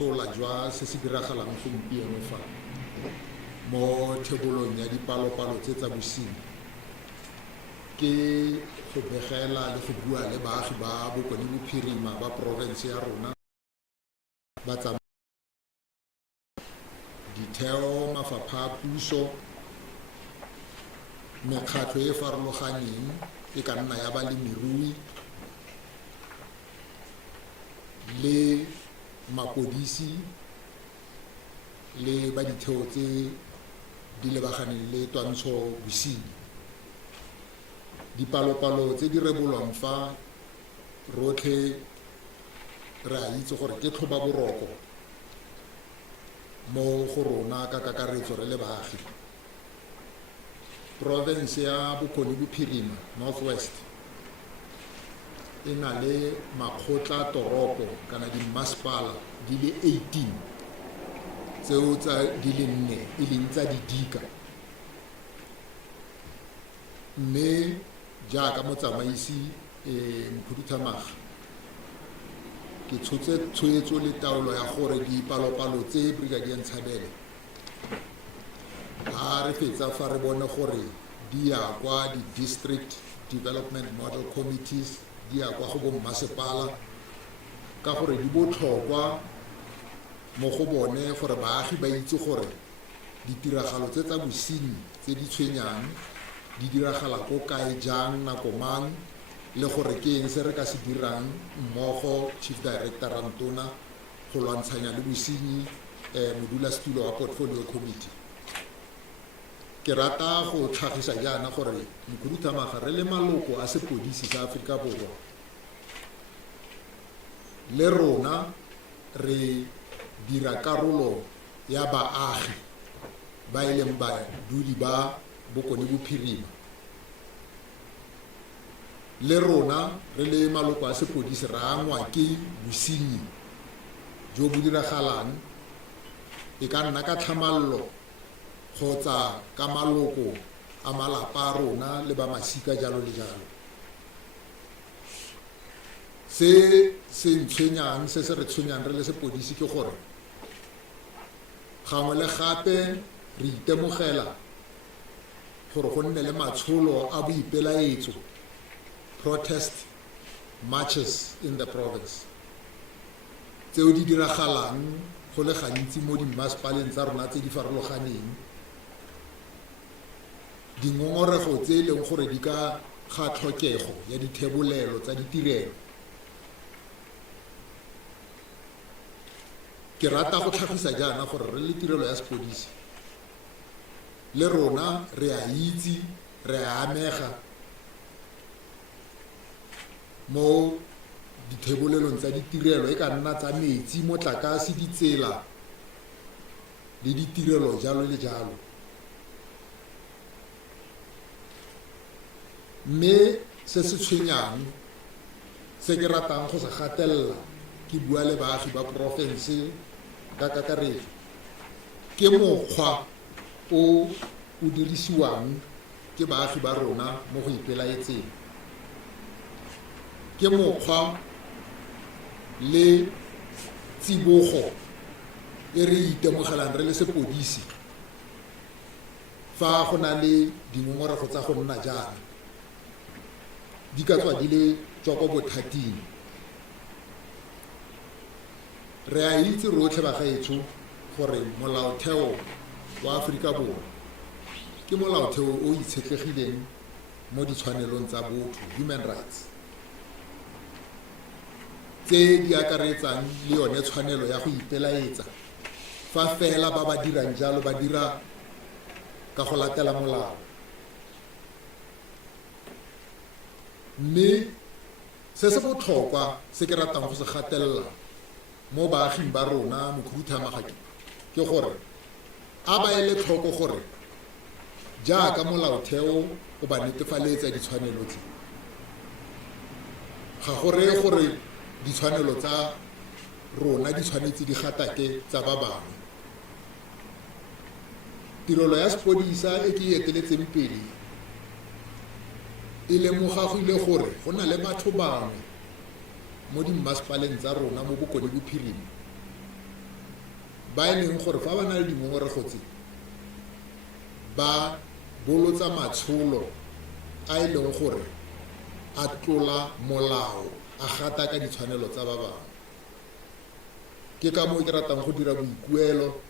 la jwa se se diragalang gompieno fa mo thebolong ya dipalopalo tse tsa bosenyi ke go begela le go bua le baagi ba Bokone Bophirima ba province ya rona ba tsa ditheo, mafapha a puso, mekgatlho e farologaneng e ka nna ya balemirui le mapodisi le ba ditheo tse di lebaganeng le twantsho bosenyi. Dipalopalo tse di rebolwang fa rotlhe re a itse gore ke tlhobaboroko mo go rona ka kakaretso re le baagi. Province ya Bokone Bophirima, Northwest, e na le makgotla toropo kana dimmasepala di le 18 tseo di le 4 e leng tsa didika, mme jaaka motsamaisi Mokhuduthamaga ke tshotse tshwetso le taolo ya gore dipalopalo tse Brigadier Ntshabele ha re fetsa fa re bone gore di ya kwa di-district development model committees, di ya kwa go bommasepala ka gore di botlhokwa mo go bone gore baagi ba itse gore ditiragalo tse tsa bosenyi tse di tshwenyang di diragala ko kae, jang, nako mang, le gore ke eng se re ka se dirang mmogo Chief Director Rantona go lwantshanya le bosenyi modulasetulo wa Portfolio Committee. Ke rata go tlhagisa jaana gore Mokhuduthamaga re le maloko a sepodisi sa Aforika Borwa le rona re dira karolo ya baagi ba e leng badudi ba Bokone Bophirima. Le rona re le maloko a sepodisi re angwa ke bosenyi jo bo diragalang, e ka nna ka tlhamallo kgotsa ka maloko a malapa a rona le ba masika jalo le jalo. Se ntshwenyang, se re tshwenyang re le sepodisi ke gore gangwe le gape re itemogela gore go nne le matsholo a boipelaetso, protest marches in the province, tseo di diragalang go le gantsi mo dimmasepaleng tsa rona tse di farologaneng, dingongorego tse e leng gore di ka ga tlhokego ya dithebolelo tsa ditirelo. Ke rata go tlhagisa jaana gore re le tirelo ya sepodisi le rona re a itse, re a amega mo dithebolelong tsa ditirelo, e ka nna tsa metsi, motlakase, ditsela le ditirelo jalo le jalo. Mme se se tshwenyang se ke ratang go se gatelela ke bua le baagi ba porofense ka kakaretso ke mokgwa o dirisiwang ke baagi ba rona mo go ipelaetseng, ke mokgwa le tsibogo e re itemogelang re le sepodisi fa go na le dingongorego tsa go nna jaana di ka tswa di le tswa ko bothating. Re a itse rotlhe bagaetsho gore molaotheo wa Aforika Borwa ke molaotheo o itshetlegileng mo ditshwanelong tsa botho, human rights, tse di akaretsang le yone tshwanelo ya go ipelaetsa fa fela ba ba dirang jalo ba dira ka go latela molao. Mme se se botlhokwa se ke ratang go se gatelela mo baaging ba rona Mokhuduthamaga ke gore a ba ele tlhoko gore jaaka molaotheo o ba netefaletsa ditshwanelo tse, ga go reye gore ditshwanelo tsa rona di tshwanetse di gatake tsa ba bangwe. Tirelo ya sepodisa e ke e eteletseng pele e lemogagile gore go na le batho bangwe mo dimmasepaleng tsa rona mo Bokone Bophirima ba e leng gore fa ba na le dingongorego tse ba bolotsa matsholo a e leng gore a tlola molao a gata ka ditshwanelo tsa ba bangwe. Ke ka moo ke ratang go dira boikuelo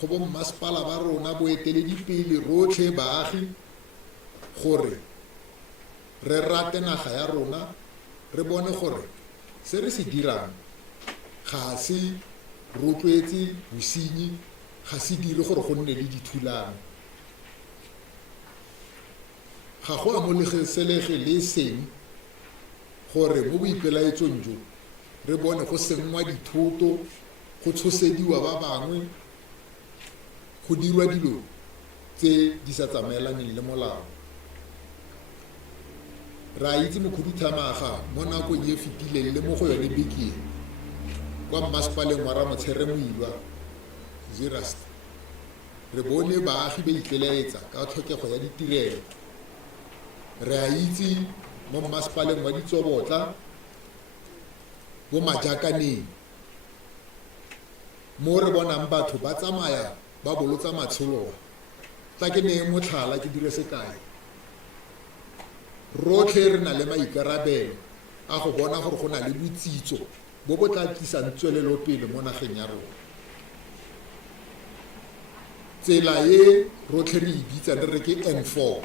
go bo mmasepala ba rona, boeteledipele rotlhe, baagi, gore re rate naga ya rona, re bone gore se re se dirang ga se rotloetse bosenyi, ga se dire gore go nne le dithulano. Ga go amogelesege le seng gore mo boipelaetsong jo re bone go sengwa dithoto, go tshosediwa ba bangwe, go dirwa dilo tse di sa tsamaelaneng le molao. Ra itse mokhuduthamaga mo nakong e fetileng le mo go yone beke kwa mmasepaleng wa Ramotshare Moilwa Zeerust, re bone baagi ba ipelaetsa ka tlhokego ya ditirelo. Re a itse mo mmasepaleng wa Ditsobotla, bo Majakaneng, mo re bonang batho ba tsamaya ba bolotsa matsholo. Tla ke ne motlhala ke dire sekai. Rotlhe re na le maikarabelo a go bona gore go na le botsitso bo bo tla tlisang tswelelopele mo nageng ya rona. Tsela e rotlhe re e bitsang re re ke N4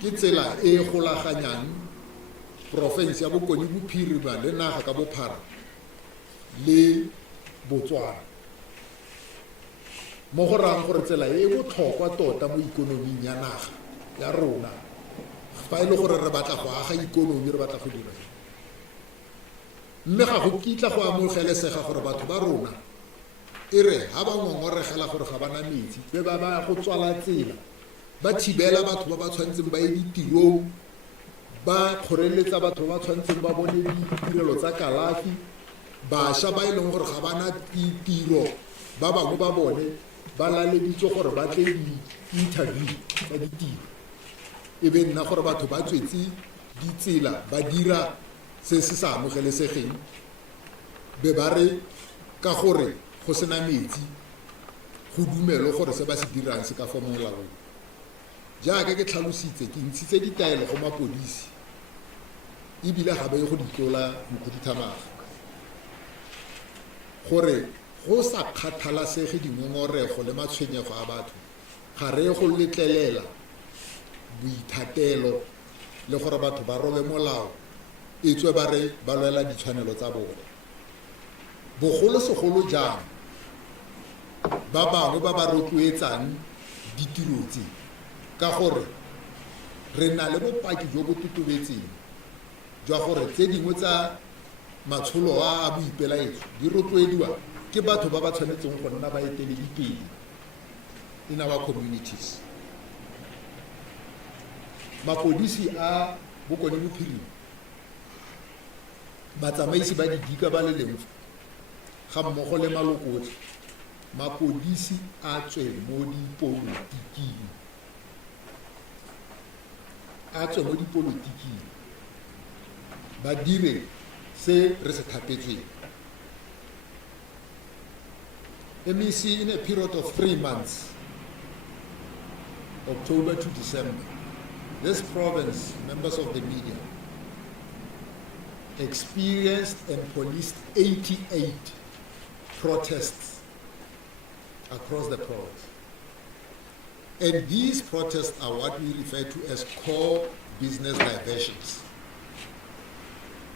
ke tsela e golaganyang porofense ya Bokone Bophirima le naga ka bophara le Botswana, mo go rang gore tsela e botlhokwa tota mo ikonoming ya naga ya rona fa e le gore re batla go aga ikonomi, re batla go dira. Mme ga go kitla go amogelesega gore batho ba rona e re ha ba ngongoregela gore ga bana metsi be ba go tswala tsela, ba thibela batho ba ba tshwantseng ba ye ditirong, ba kgoreletsa batho ba tshwantseng ba bone ditirelo tsa kalafi, bašwa ba e leng gore ga bana tiro, ba bangwe ba bone ba laleditswe gore ba tle di-interview tsa ditiro. E be nna gore batho ba tswetse ditsela ba dira se se sa amogelesegeng, be ba re ka gore go sena metsi go dumelwe gore se ba se dirang se ka fa molaong. Jaaka ke tlhalositse, ke ntshitse ditaelo go mapodisi ebile ga ba ye go ditlola mokhuduthamaga gore go sa kgathalasege dingongorego le matshwenyego a batho, ga re go letlelela boithatelo le gore batho ba robe molao e tswe ba re ba lwela ditshwanelo tsa bone. Bogolosegolo jang ba bangwe ba ba rotloetsang ditiro tse, ka gore re na le bopaki jo bo totobetseng jwa gore tse dingwe tsa matsholo a boipelaetso di rotloediwa ke batho ba ba tshwanetseng go nna baeteledipele in our communities. Mapodisi a Bokone Bophirima, batsamaisi ba didika ba le lemfa ga mmogo le malokotlhe, mapodisi a tswe mo dipolotiking, ba dire se re se thapetsweng. MEC, in a period of 3 months, October to December, this province, members of the media, experienced and policed 88 protests across the province. And these protests are what we refer to as core business diversions.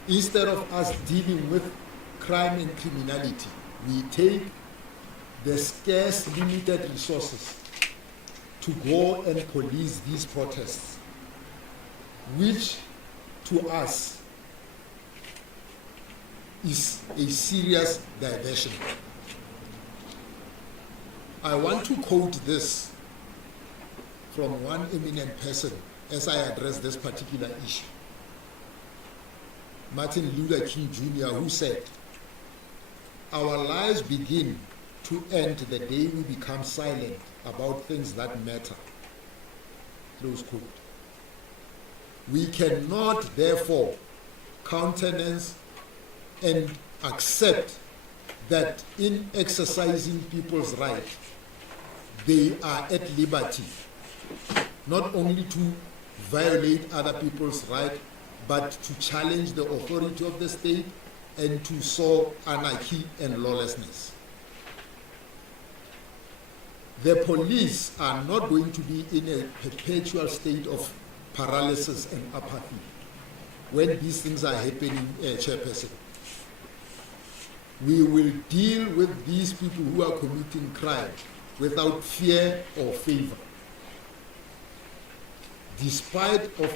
Instead of us dealing with crime and criminality, we take the scarce, limited resources to go and police these protests, which to us is a serious diversion. I want to quote this from one eminent person as I address this particular issue. Martin Luther King Jr., who said, "Our lives begin to end the day we become silent about things that matter." Close quote. We cannot, therefore, countenance and accept that in exercising people's right, they are at liberty, not only to violate other people's right, but to challenge the authority of the state and to sow anarchy and lawlessness. The police are not going to be in a perpetual state of paralysis and apathy when these things are happening, Chairperson. We will deal with these people who are committing crime without fear or favor, despite of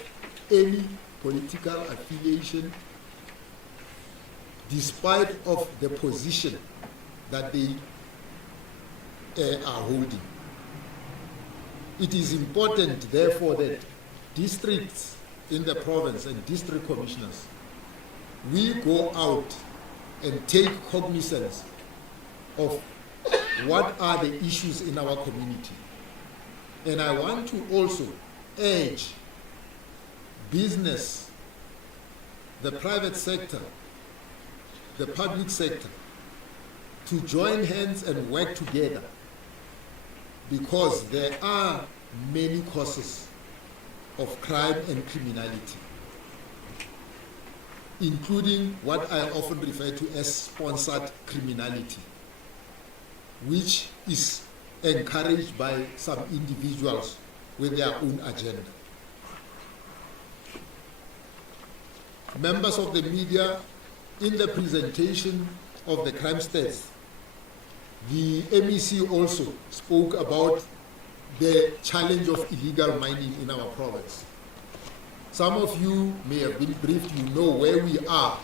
any political affiliation, despite of the position that they are holding. It is important, therefore, that districts in the province and district commissioners, we go out and take cognizance of what are the issues in our community. And I want to also urge business, the private sector, the public sector, to join hands and work together, because there are many causes of crime and criminality, including what I often refer to as sponsored criminality, which is encouraged by some individuals with their own agenda. Members of the media, in the presentation of the crime stats, the MEC also spoke about the challenge of illegal mining in our province. Some of you may have been briefed, you know where we are.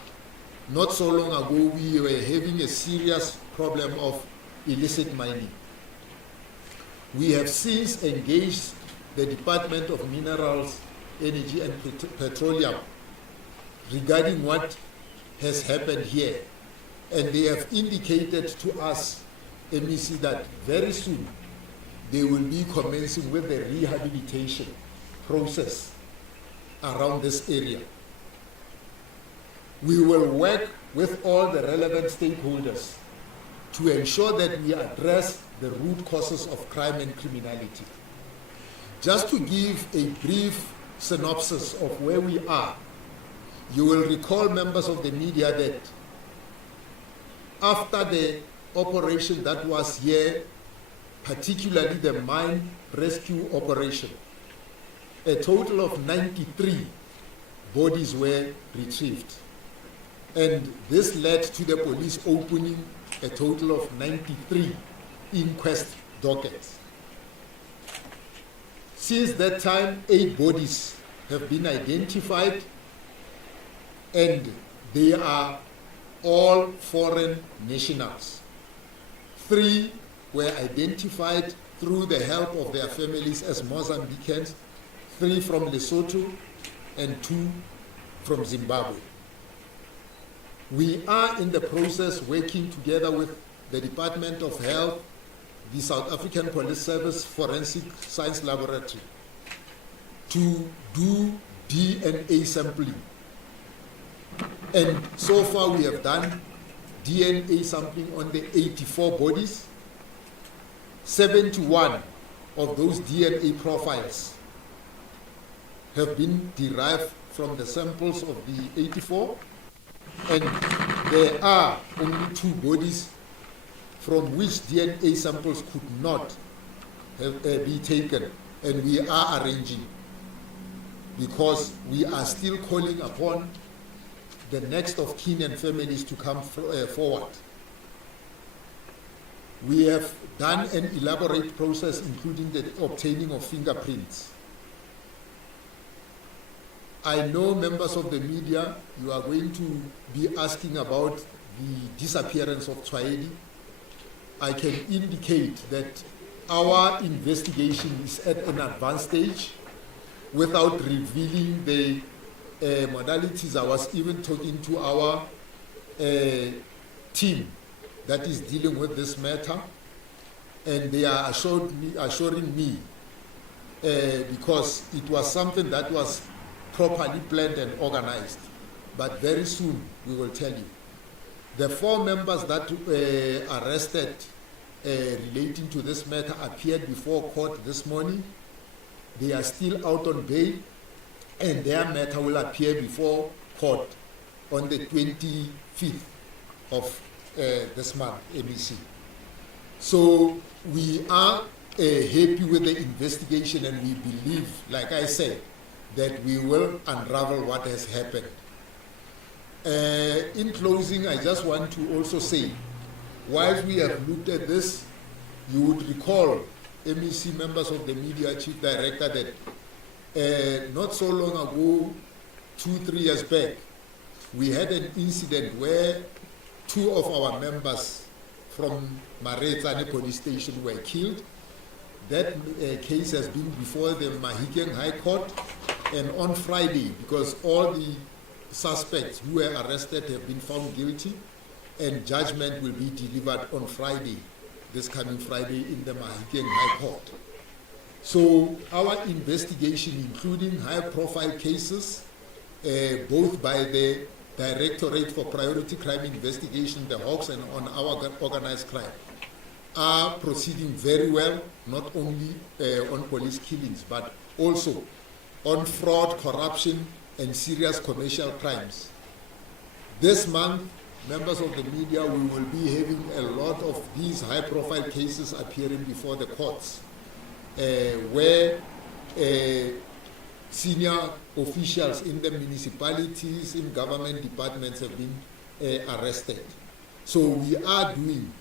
Not so long ago, we were having a serious problem of illicit mining. We have since engaged the Department of Minerals, Energy and Petroleum regarding what has happened here. And they have indicated to us, MEC, that very soon they will be commencing with the rehabilitation process around this area. We will work with all the relevant stakeholders to ensure that we address the root causes of crime and criminality. Just to give a brief synopsis of where we are, you will recall, members of the media, that after the operation that was here, particularly the mine rescue operation, a total of 93 bodies were retrieved. And this led to the police opening a total of 93 inquest dockets. Since that time, 8 bodies have been identified, and they are all foreign nationals. 3 were identified through the help of their families as Mozambicans, 3 from Lesotho, and 2 from Zimbabwe. We are in the process working together with the Department of Health, the South African Police Service Forensic Science Laboratory, to do DNA sampling. And so far we have done DNA sampling on the 84 bodies. 71 of those DNA profiles have been derived from the samples of the 84, and there are only 2 bodies from which DNA samples could not be taken, and we are arranging, because we are still calling upon the next of kin and families to come forward. We have done an elaborate process, including the obtaining of fingerprints. I know, members of the media, you are going to be asking about the disappearance of Tswaedi. I can indicate that our investigation is at an advanced stage without revealing the modalities. I was even talking to our team that is dealing with this matter, and they are assuring me, because it was something that was properly planned and organized, but very soon we will tell you. The 4 members that arrested relating to this matter appeared before court this morning. They are still out on bail, and their matter will appear before court on the 25th of this month, MEC. So we are happy with the investigation, and we believe, like I said, that we will unravel what has happened. In closing, I just want to also say, whilst we have looked at this, you would recall, MEC, members of the media, Chief Director, that not so long ago, 2-3 years back, we had an incident where 2 of our members from Maretsane police station were killed. That case has been before the Mahikeng High Court, and on Friday, because all the suspects who were arrested have been found guilty, and judgment will be delivered on Friday, this coming Friday, in the Mahikeng High Court. So our investigation, including high-profile cases, both by the Directorate for Priority Crime Investigation, the Hawks, and on our organized crime, are proceeding very well, not only on police killings, but also on fraud, corruption, and serious commercial crimes. This month, members of the media, we will be having a lot of these high-profile cases appearing before the courts, where senior officials in the municipalities, in government departments have been arrested. So we are doing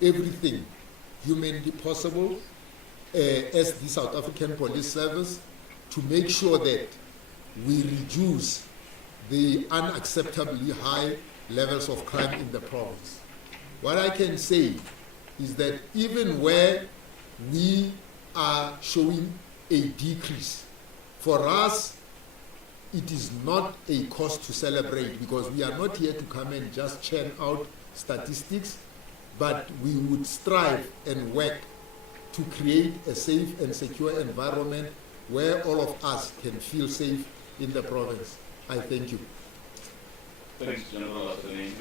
everything humanly possible as the South African Police Service to make sure that we reduce the unacceptably high levels of crime in the province. What I can say is that even where we are showing a decrease, for us, it is not a cause to celebrate, because we are not here to come and just churn out statistics, but we would strive and work to create a safe and secure environment where all of us can feel safe in the province. I thank you. Thanks, General Asaneng.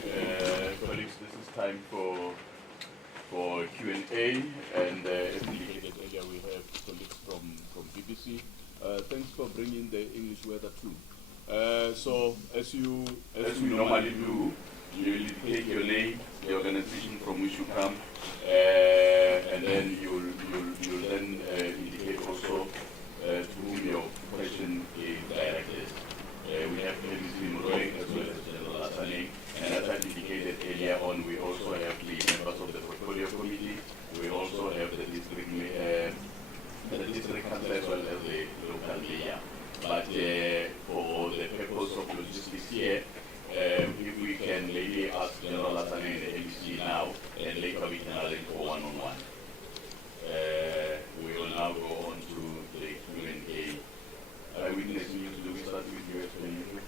Colleagues, this is time for Q&A, and as indicated earlier, we have colleagues from BBC. Thanks for bringing the English weather too. So, as we normally do, you will take your name, the organization from which you come, and then you'll then indicate also to whom your question is directed. We have Wessels Morweng as well as General Asaneng, and as I indicated earlier on, we also have the members of the Portfolio Committee. We also have the district council as well as the local mayor. But for the purpose of logistics here, if we can maybe ask General Asaneng and the MC now, and later we can arrange for one-on-one. We will now go on to the Q&A. Witness news, do we start with you explanation?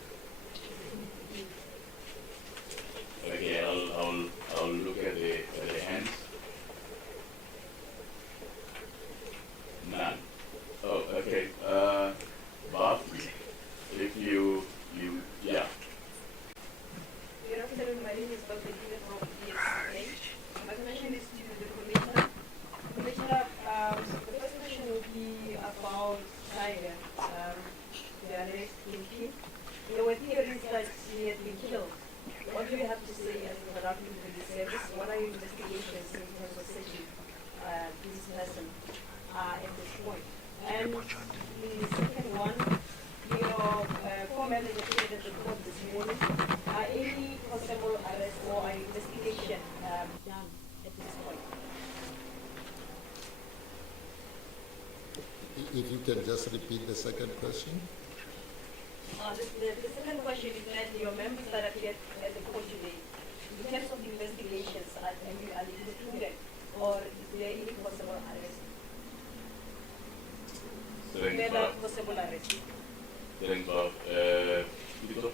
Okay, I'll look at the hands. None. Oh, okay. Bob, if you, yeah. Good afternoon, my name is Dr. Gina from ESH. My question is to the Commissioner. Commissioner, the first question will be about Tiger, the arrest in King. There were theories that he had been killed. What do you have to say as the Rapid Police Service? What are your investigations in terms of searching this person at this point? And the second one, your comment indicated at the court this morning, are any possible arrest or investigation done at this point? If you can just repeat the second question. The second question is that your members that appeared at the court today, in terms of investigations, are you included, or is there any possible arrest? Whether possible arrest? Thanks, Bob. Vito?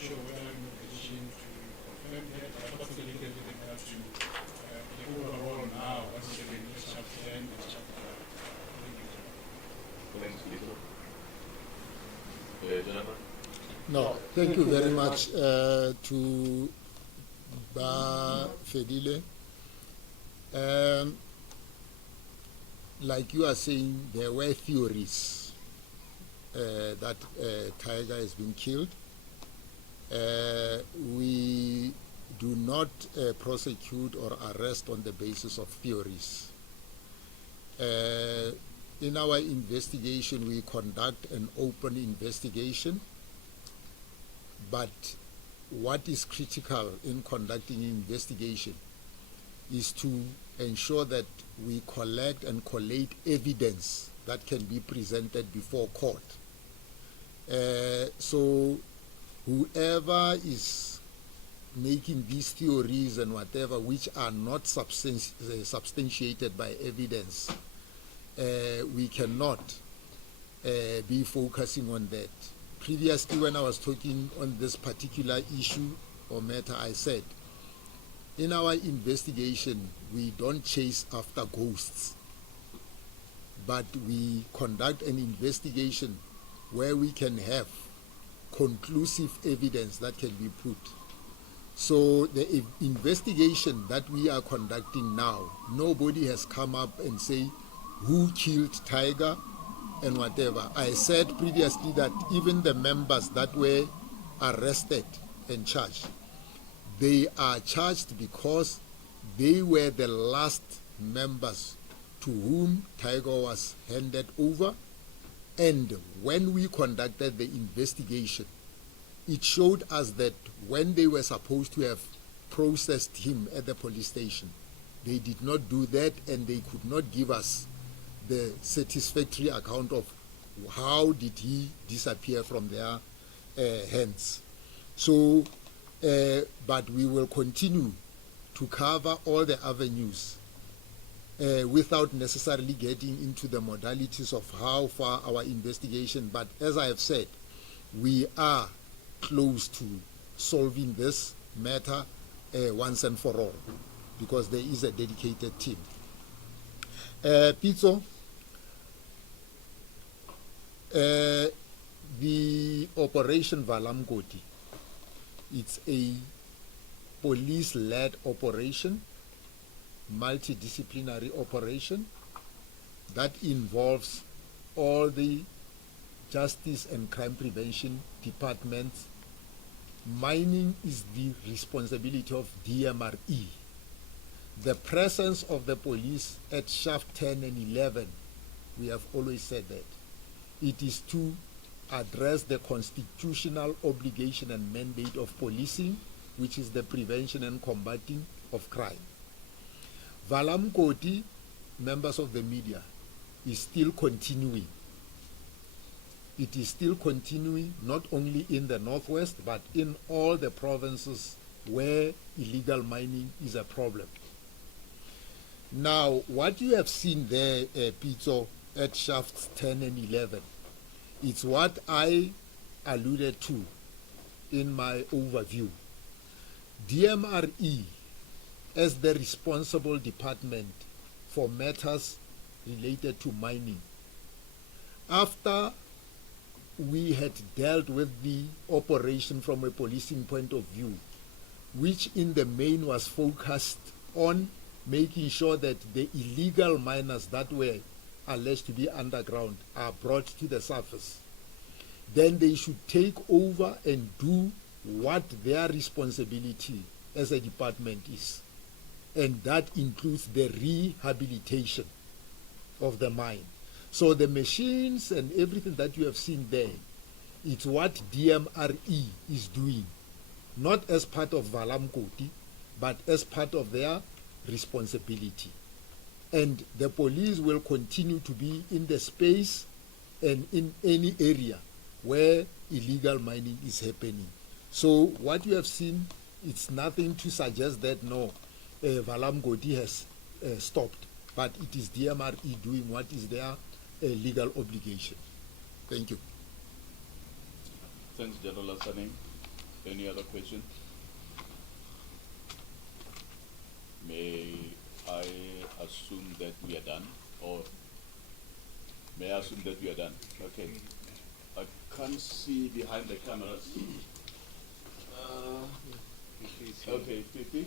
sure whether I'm in a position to confirm that, but facilitate with regard to the overall now, what's happening in chapter 10 and chapter 11. Thanks, Lisa. Jennifer? No, thank you very much to Ba Fedile. Like you are saying, there were theories that Tiger has been killed. We do not prosecute or arrest on the basis of theories. In our investigation, we conduct an open investigation, but what is critical in conducting an investigation is to ensure that we collect and collate evidence that can be presented before court. So whoever is making these theories and whatever which are not substantiated by evidence, we cannot be focusing on that. Previously, when I was talking on this particular issue or matter, I said, in our investigation, we don't chase after ghosts, but we conduct an investigation where we can have conclusive evidence that can be put. So the investigation that we are conducting now, nobody has come up and say who killed Tiger and whatever. I said previously that even the members that were arrested and charged, they are charged because they were the last members to whom Tiger was handed over. And when we conducted the investigation, it showed us that when they were supposed to have processed him at the police station, they did not do that, and they could not give us the satisfactory account of how did he disappear from their hands. So, but we will continue to cover all the avenues without necessarily getting into the modalities of how far our investigation. But as I have said, we are close to solving this matter once and for all, because there is a dedicated team. Pitso, the Operation Valamkoti, it's a police-led operation, multidisciplinary operation that involves all the justice and crime prevention departments. Mining is the responsibility of DMRE. The presence of the police at shaft 10 and 11, we have always said that it is to address the constitutional obligation and mandate of policing, which is the prevention and combating of crime. Valamkoti, members of the media, is still continuing. It is still continuing not only in the Northwest, but in all the provinces where illegal mining is a problem. Now, what you have seen there, Pitso, at shafts 10 and 11, it's what I alluded to in my overview. DMRE, as the responsible department for matters related to mining, after we had dealt with the operation from a policing point of view, which in the main was focused on making sure that the illegal miners that were alleged to be underground are brought to the surface, then they should take over and do what their responsibility as a department is. And that includes the rehabilitation of the mine. So the machines and everything that you have seen there, it's what DMRE is doing, not as part of Valamkoti, but as part of their responsibility. And the police will continue to be in the space and in any area where illegal mining is happening. So what you have seen, it's nothing to suggest that no, Valamkoti has stopped, but it is DMRE doing what is their legal obligation. Thank you. Thanks, General Asaneng. Any other question? May I assume that we are done, or may I assume that we are done? Okay. I can't see behind the cameras. Okay, Fifi.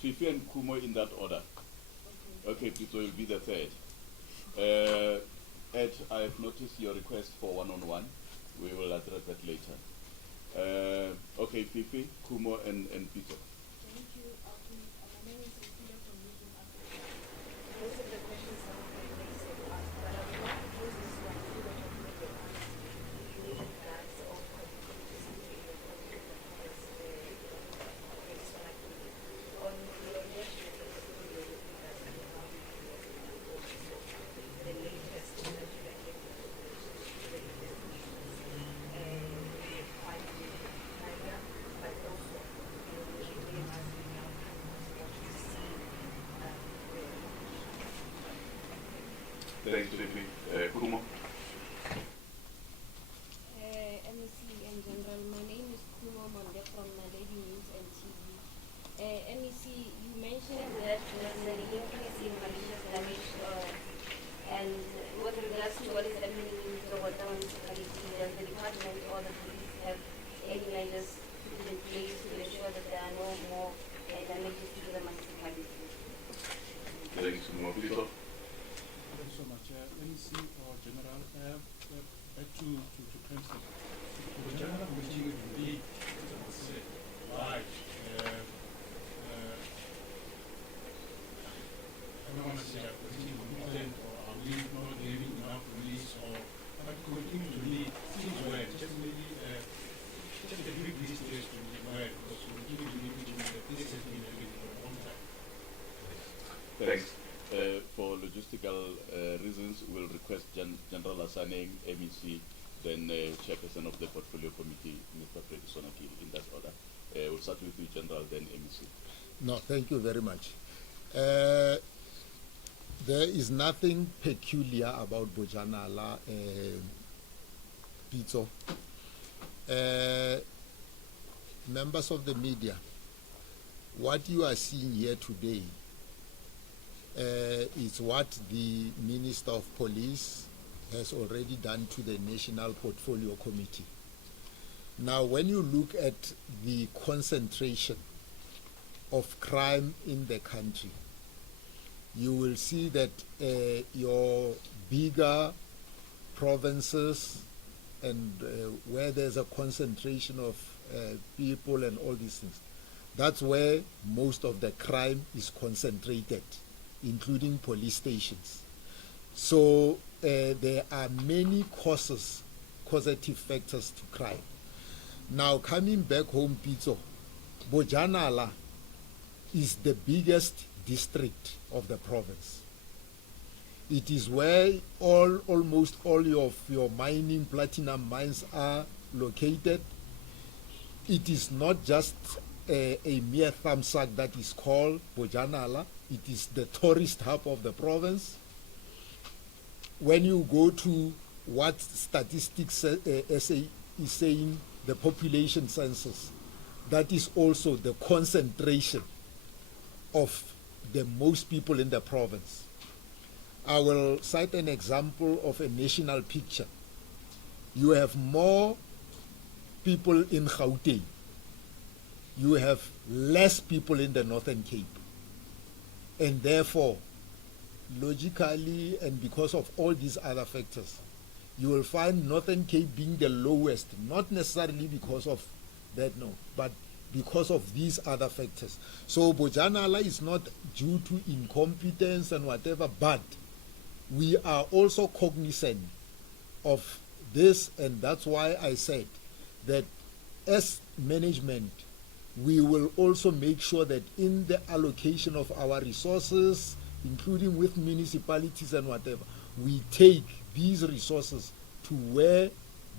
Fifi and Kumo in that order. Okay, so you'll be the third. Ed, I have noticed your request for one-on-one. We will address that later. Okay, Fifi, Kumo, and Peter. Thank you. My name is Cecilia from Mission Africa. Most of the questions are already asked, but I would like to pose this one to the document of unique acts of communities between the country and the forest on your national portfolio and how you the latest that you are getting the investigations and finding Nigeria, but also looking as we now what you see Thanks, Fifi. Kumo. MEC and General, my name is Kumo Monde from Lady News and TV. MEC, you mentioned that there's an increase in malicious damage and with regards to what is happening in the Wata municipality, does the department or the police have any measures put in place to ensure that there are no more damages to the municipality? Thanks, Kumo. Peter. Thank you so much. MEC or General, back to Princeton. The General Commissioner indeed said why I don't want to say that we're competent or are we not giving enough release or but continue to lead things where just maybe just a big list is to be aware because we continue to lead that this has been happening for a long time. Thanks. For logistical reasons, we'll request General Asaneng, MEC, then Chairperson of the Portfolio Committee, Mr. Fred Sonaki, in that order. We'll start with you, General, then MEC. No, thank you very much. There is nothing peculiar about Bojanala, Pizzo. Members of the media, what you are seeing here today is what the Minister of Police has already done to the National Portfolio Committee. Now, when you look at the concentration of crime in the country, you will see that your bigger provinces and where there's a concentration of people and all these things, that's where most of the crime is concentrated, including police stations. So there are many causative factors to crime. Now, coming back home, Pizzo, Bojanala is the biggest district of the province. It is where almost all of your mining platinum mines are located. It is not just a mere thumbsuck that is called Bojanala. It is the tourist hub of the province. When you go to what statistics SA is saying, the population census, that is also the concentration of the most people in the province. I will cite an example of a national picture. You have more people in Gauteng. You have less people in the Northern Cape. And therefore, logically, and because of all these other factors, you will find Northern Cape being the lowest, not necessarily because of that, no, but because of these other factors. So Bojanala is not due to incompetence and whatever, but we are also cognizant of this, and that's why I said that as management, we will also make sure that in the allocation of our resources, including with municipalities and whatever, we take these resources to where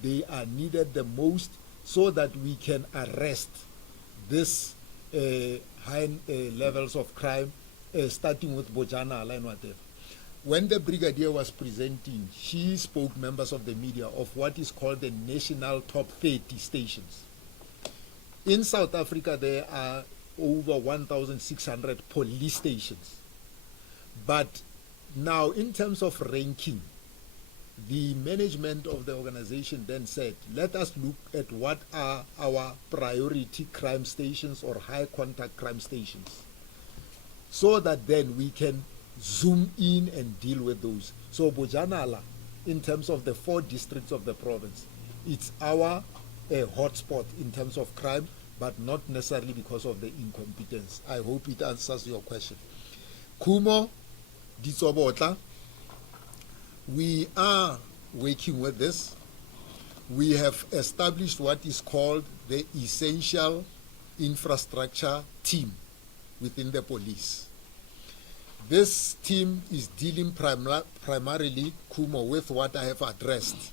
they are needed the most so that we can arrest this high levels of crime, starting with Bojanala and whatever. when the brigadier was presenting, she spoke, members of the media, of what is called the national top 30 stations. In South Africa, there are over 1,600 police stations. But now, in terms of ranking, the management of the organization then said, let us look at what are our priority crime stations or high contact crime stations, so that then we can zoom in and deal with those. So Bojanala, in terms of the 4 districts of the province, it's our hotspot in terms of crime, but not necessarily because of the incompetence. I hope it answers your question. Kumo, Ditsobotla, we are working with this. We have established what is called the essential infrastructure team within the police. This team is dealing primarily, Kumo, with what I have addressed,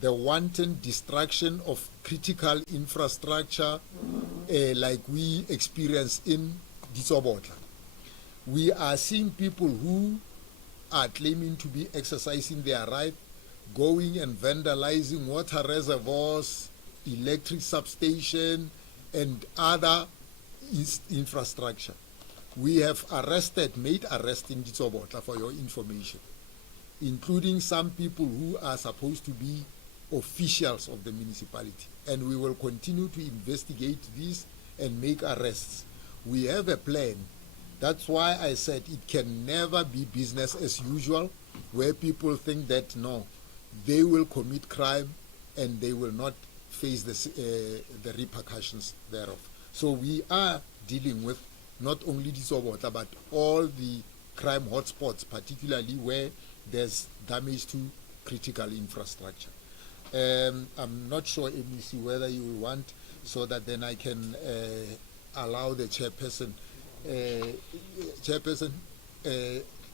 the wanton destruction of critical infrastructure like we experience in Ditsobotla. We are seeing people who are claiming to be exercising their right, going and vandalizing water reservoirs, electric substation, and other infrastructure. We have made arrests in Ditsobotla, for your information, including some people who are supposed to be officials of the municipality. And we will continue to investigate this and make arrests. We have a plan. That's why I said it can never be business as usual, where people think that, no, they will commit crime and they will not face the repercussions thereof. So we are dealing with not only Ditsobotla, but all the crime hotspots, particularly where there's damage to critical infrastructure. I'm not sure, MEC, whether you will want, so that then I can allow the chairperson.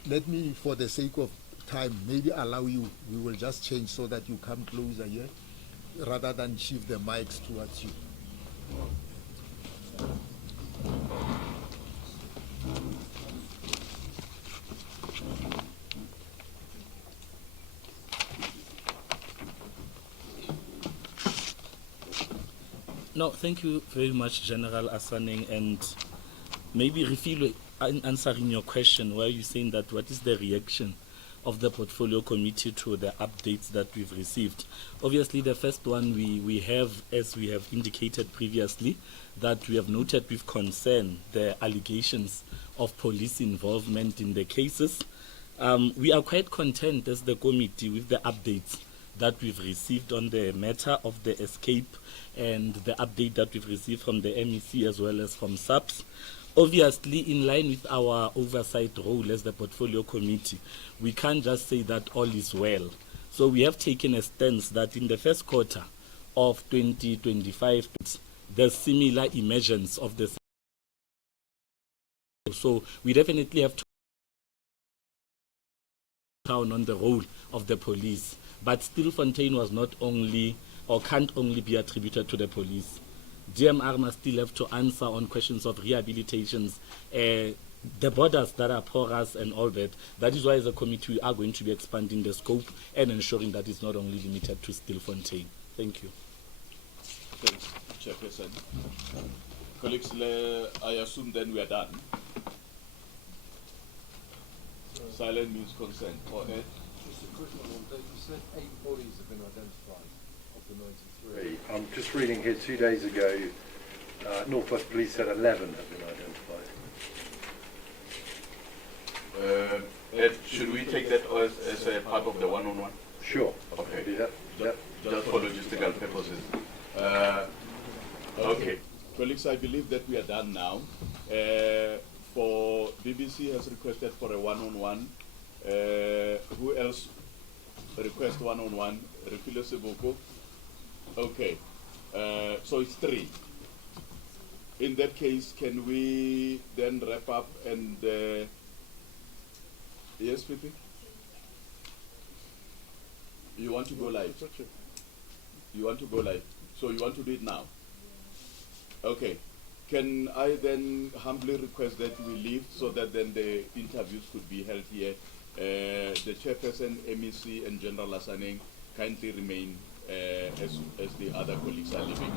Let me, for the sake of time, maybe allow you. We will just change so that you come closer here, rather than shift the mics towards you. No, thank you very much, General Asaneng, and maybe Refilo, answering your question, where you're saying that what is the reaction of the portfolio committee to the updates that we've received. Obviously, the first one we have, as we have indicated previously, that we have noted with concern the allegations of police involvement in the cases. We are quite content as the committee with the updates that we've received on the matter of the escape and the update that we've received from the MEC as well as from SAPS. Obviously, in line with our oversight role as the portfolio committee, we can't just say that all is well. So we have taken a stance that in the first quarter of 2025, there's similar emergence of the. So we definitely have to down on the role of the police. But still, Fontaine was not only, or can't only be attributed to the police. DMR must still have to answer on questions of rehabilitations, the borders that are porous and all that. That is why as a committee we are going to be expanding the scope and ensuring that it's not only limited to Stilfontein. Thank you. Thanks, Chairperson. Colleagues, I assume then we are done. Silent means consent. Go ahead. Just a quick one on that. You said 8 bodies have been identified of the 93. I'm just reading here 2 days ago, Northwest Police said 11 have been identified. Ed, should we take that as a part of the one-on-one? Sure. Okay. Do that. Yep. Just for logistical purposes. Okay. Colleagues, I believe that we are done now. For BBC has requested for a one-on-one. Who else request one-on-one? Refilo Seboko. Okay. So it's 3. In that case, can we then wrap up and yes, Pipi? You want to go live? You want to go live? So you want to do it now? Okay. Can I then humbly request that we leave so that then the interviews could be held here The chairperson, MEC, and General Asaneng kindly remain as the other colleagues are leaving.